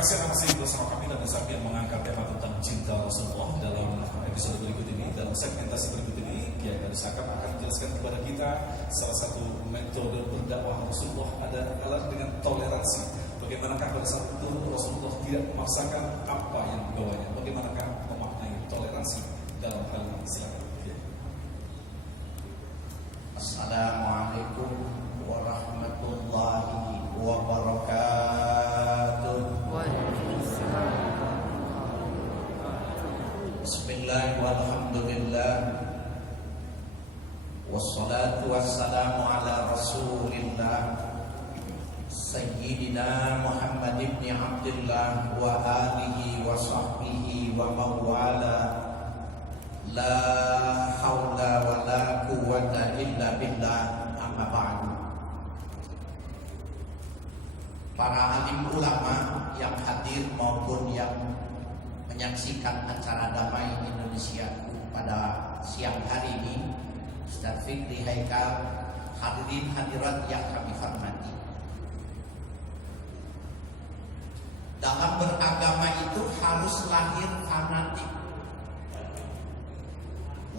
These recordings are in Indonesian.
kasih Anda masih bersama kami dan Sapi yang mengangkat tema tentang cinta Rasulullah dalam episode berikut ini. Dalam segmentasi berikut ini, Kiai Haris Hakam akan menjelaskan kepada kita salah satu metode berdakwah Rasulullah adalah dengan toleransi. Bagaimanakah pada saat itu Rasulullah tidak memaksakan apa yang dibawanya? Bagaimanakah memaknai toleransi dalam hal ini? Silakan. Assalamualaikum warahmatullahi wabarakatuh. Bismillah walhamdulillah wassalatu wassalamu ala rasulillah Sayyidina Muhammad ibn Abdullah wa alihi wa sahbihi wa mawala. La haula wa la quwwata illa billah, amma ba'du. Para alim ulama yang hadir maupun yang menyaksikan acara Damai Indonesia pada siang hari ini, Ustaz Fikri Haikal, hadirin hadirat yang kami hormati. Dalam beragama itu harus lahir fanatik.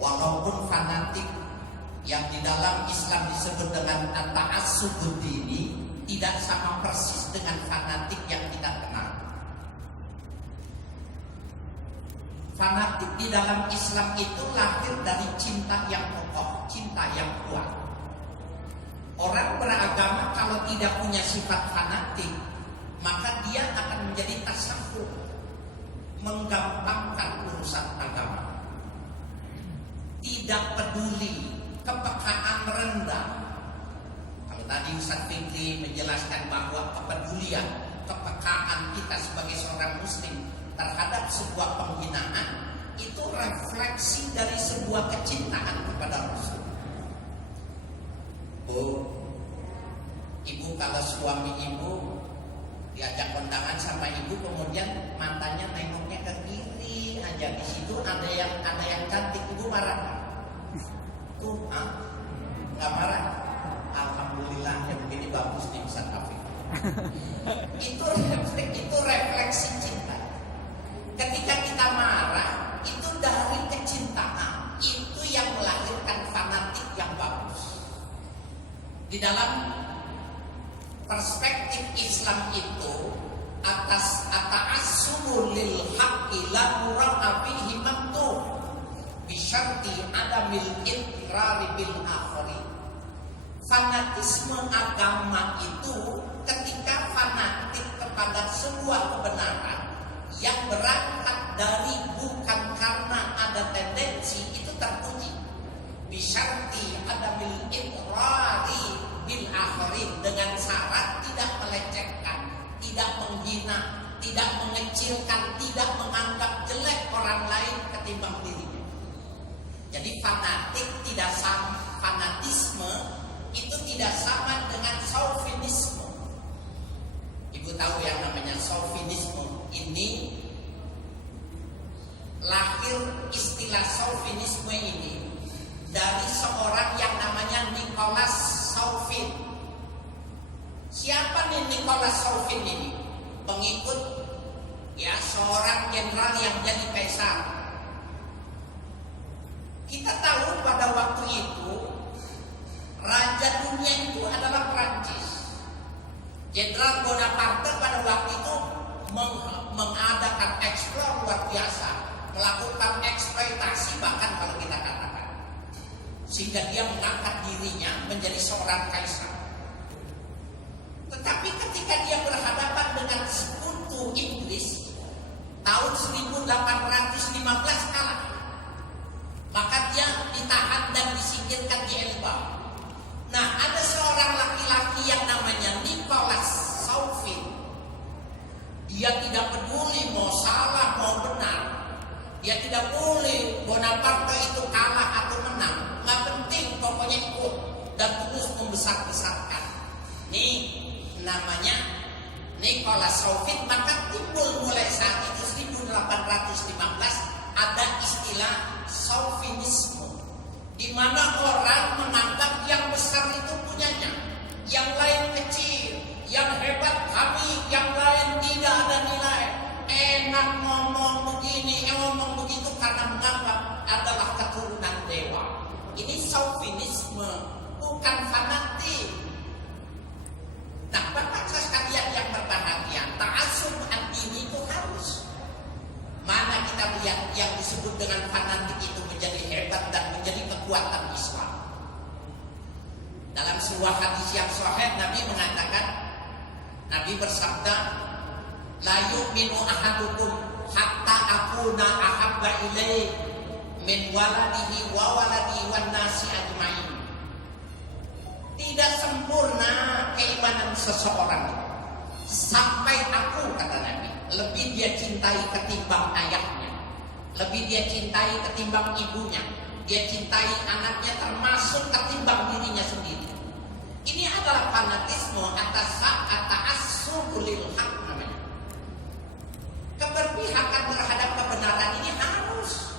Walaupun fanatik yang di dalam Islam disebut dengan at-ta'assubud dini tidak sama persis dengan fanatik yang kita kenal. Fanatik di dalam Islam itu lahir dari cinta yang kokoh, cinta yang kuat. Orang beragama kalau tidak punya sifat fanatik, maka dia akan menjadi tasawuf, menggampangkan urusan agama. Tidak peduli, kepekaan rendah. Kalau tadi Ustaz Fikri menjelaskan bahwa kepedulian, kepekaan kita sebagai seorang muslim terhadap sebuah penghinaan itu refleksi dari sebuah kecintaan kepada Rasul. Bu, ibu kalau suami ibu diajak kondangan sama ibu, kemudian matanya nengoknya ke kiri aja, di situ ada yang cantik, ibu marah? Tuh, nggak marah? Alhamdulillah, ya begini bagus nih Ustaz Afif. Itu refleksi cinta. Ketika kita marah, itu dari kecintaan. Itu yang melahirkan fanatik yang bagus. Di dalam perspektif Islam itu, atas ata'assubu lil haqqi la mura'a fihi mamduh bi syarti adamil iqrari bil akhari. Fanatisme agama itu ketika fanatik kepada sebuah kebenaran yang berangkat dari bukan karena ada tendensi, itu terpuji. Bi syarti adamil iqrari bil akhirin, dengan syarat tidak melecehkan, tidak menghina, tidak mengecilkan, tidak menganggap jelek orang lain ketimbang dirinya. Jadi fanatik tidak sama, fanatisme itu tidak sama dengan chauvinisme. Ibu tahu yang namanya chauvinisme ini, lahir istilah chauvinisme ini dari seorang yang namanya Nicholas Chauvin. Siapa nih Nicholas Chauvin ini? Pengikut ya seorang jenderal yang jadi kaisar. Kita tahu pada waktu itu raja dunia itu adalah Prancis. Jenderal Bonaparte pada waktu itu mengadakan eksplor luar biasa, melakukan eksploitasi bahkan kalau kita katakan, sehingga dia mengangkat dirinya menjadi seorang kaisar. Tetapi ketika dia berhadapan dengan sekutu Inggris tahun 1815 kalah, maka dia ditahan dan disingkirkan di Elba. Nah, ada seorang laki-laki yang namanya Nicholas Chauvin. Dia tidak peduli mau salah mau benar. Dia tidak boleh Bonaparte itu kalah atau menang. Nggak penting, pokoknya ikut dan terus membesar-besarkan. Ini namanya Nicholas Chauvin. Maka timbul mulai saat itu 1815 ada istilah chauvinisme, di mana orang menganggap yang besar itu punyanya, yang lain kecil, yang hebat kami, yang lain tidak ada nilai. bukan fanatik. Nah, Bapak sekalian yang berbahagia, ta'assub ad-dini itu harus. Mana kita lihat yang disebut dengan fanatik itu menjadi hebat dan menjadi kekuatan Islam. Dalam sebuah hadis yang sahih, Nabi mengatakan, Nabi bersabda, la yu'minu ahadukum hatta akuna ahabba ilaihi min waladihi wa waladihi wan nasi ajma'in. Tidak sempurna keimanan seseorang sampai aku, kata Nabi, lebih dia cintai ketimbang ayahnya, lebih dia cintai ketimbang ibunya, dia cintai anaknya termasuk ketimbang dirinya sendiri. Ini adalah fanatisme atas ta'assub lil haq namanya. Keberpihakan terhadap kebenaran ini harus.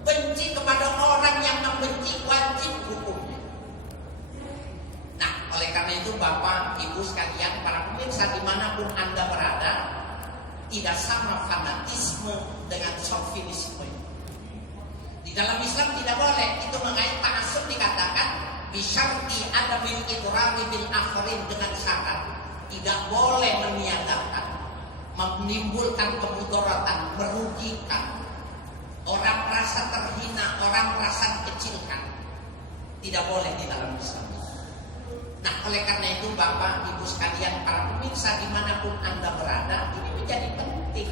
Benci kepada orang yang membenci wajib hukumnya. Nah, oleh karena itu Bapak, Ibu sekalian, para pemirsa dimanapun Anda berada, tidak sama fanatisme dengan sofinisme. Di dalam Islam tidak boleh. Itu mengait ta'assub dikatakan bisyarti adamil idrari bil akhirin, dengan syarat tidak boleh meniadakan, menimbulkan kemudaratan, merugikan, orang merasa terhina, orang merasa dikecilkan. Tidak boleh di dalam Islam. Nah, oleh karena itu Bapak, Ibu sekalian, para pemirsa dimanapun Anda berada, ini menjadi penting.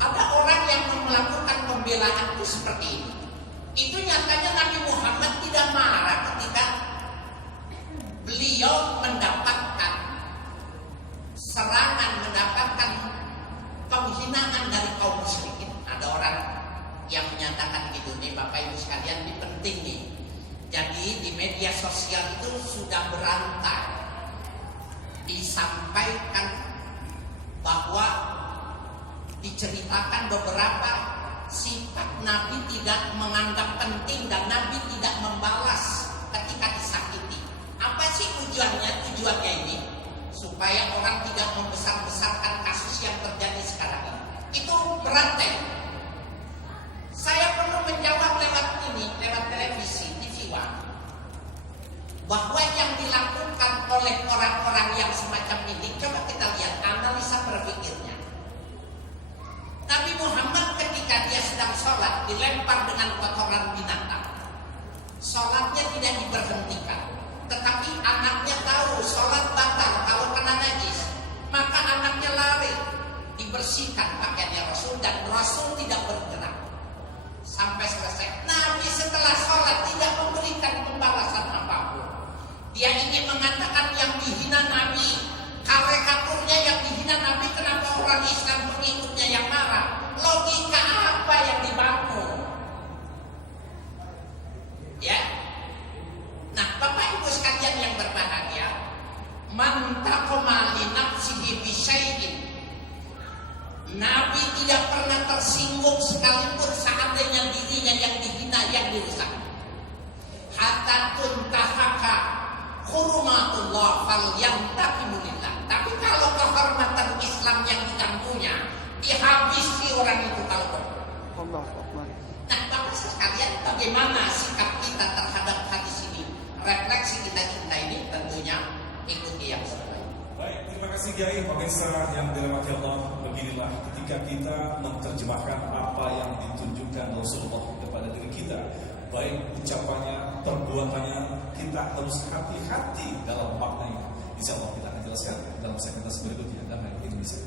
Ada orang yang melakukan pembelaan itu seperti ini. Itu nyatanya Nabi Muhammad tidak marah ketika beliau mendapatkan serangan, mendapatkan penghinaan dari kaum musyrikin. Ada orang yang menyatakan gitu nih, Bapak Ibu sekalian, ini penting nih. Jadi di media sosial itu sudah berantai disampaikan bahwa diceritakan beberapa sifat Nabi tidak menganggap penting dan Nabi tidak membalas ketika disakiti. Apa sih tujuannya? Tujuannya ini supaya orang tidak membesar-besarkan kasus yang terjadi sekarang ini. Itu berantai. Saya perlu menjawab lewat televisi, TV One, bahwa yang dilakukan oleh orang-orang yang semacam ini, coba kita lihat analisa berpikirnya. Nabi Muhammad ketika dia sedang sholat dilempar dengan kotoran binatang. Sholatnya tidak diberhentikan, tetapi anaknya tahu sholat batal kalau kena najis, maka anaknya lari, dibersihkan pakaiannya Rasul, dan Rasul tidak bergerak sampai selesai. Nabi setelah sholat tidak memberikan pembalasan apapun. Dia ingin mengatakan yang dihina Nabi, karikaturnya yang dihina Nabi, kenapa orang Islam pengikutnya yang marah? Logika apa yang dibangun? Ya. Nah, Bapak Ibu sekalian yang berbahagia, man taqama li nafsihi bi syai'in. Nabi tidak pernah tersinggung sekalipun seandainya dirinya yang dihina, yang dirusak. Hatta tuntahaka hurumatullah fal yantaqimulillah. Tapi kalau kehormatan Islam yang diganggunya, dihabisi orang itu kalau berbuat. Nah, Bapak sekalian, bagaimana sikap kita terhadap hadis ini? Refleksi kita ini tentunya ikuti yang sebaik. Baik, terima kasih Kiai. Pemirsa yang dirahmati Allah, beginilah ketika kita menerjemahkan apa yang ditunjukkan Rasulullah kepada diri kita, baik ucapannya, perbuatannya, kita harus hati-hati dalam maknanya. Insya Allah kita akan jelaskan dalam segmentasi berikutnya. Damai Indonesia.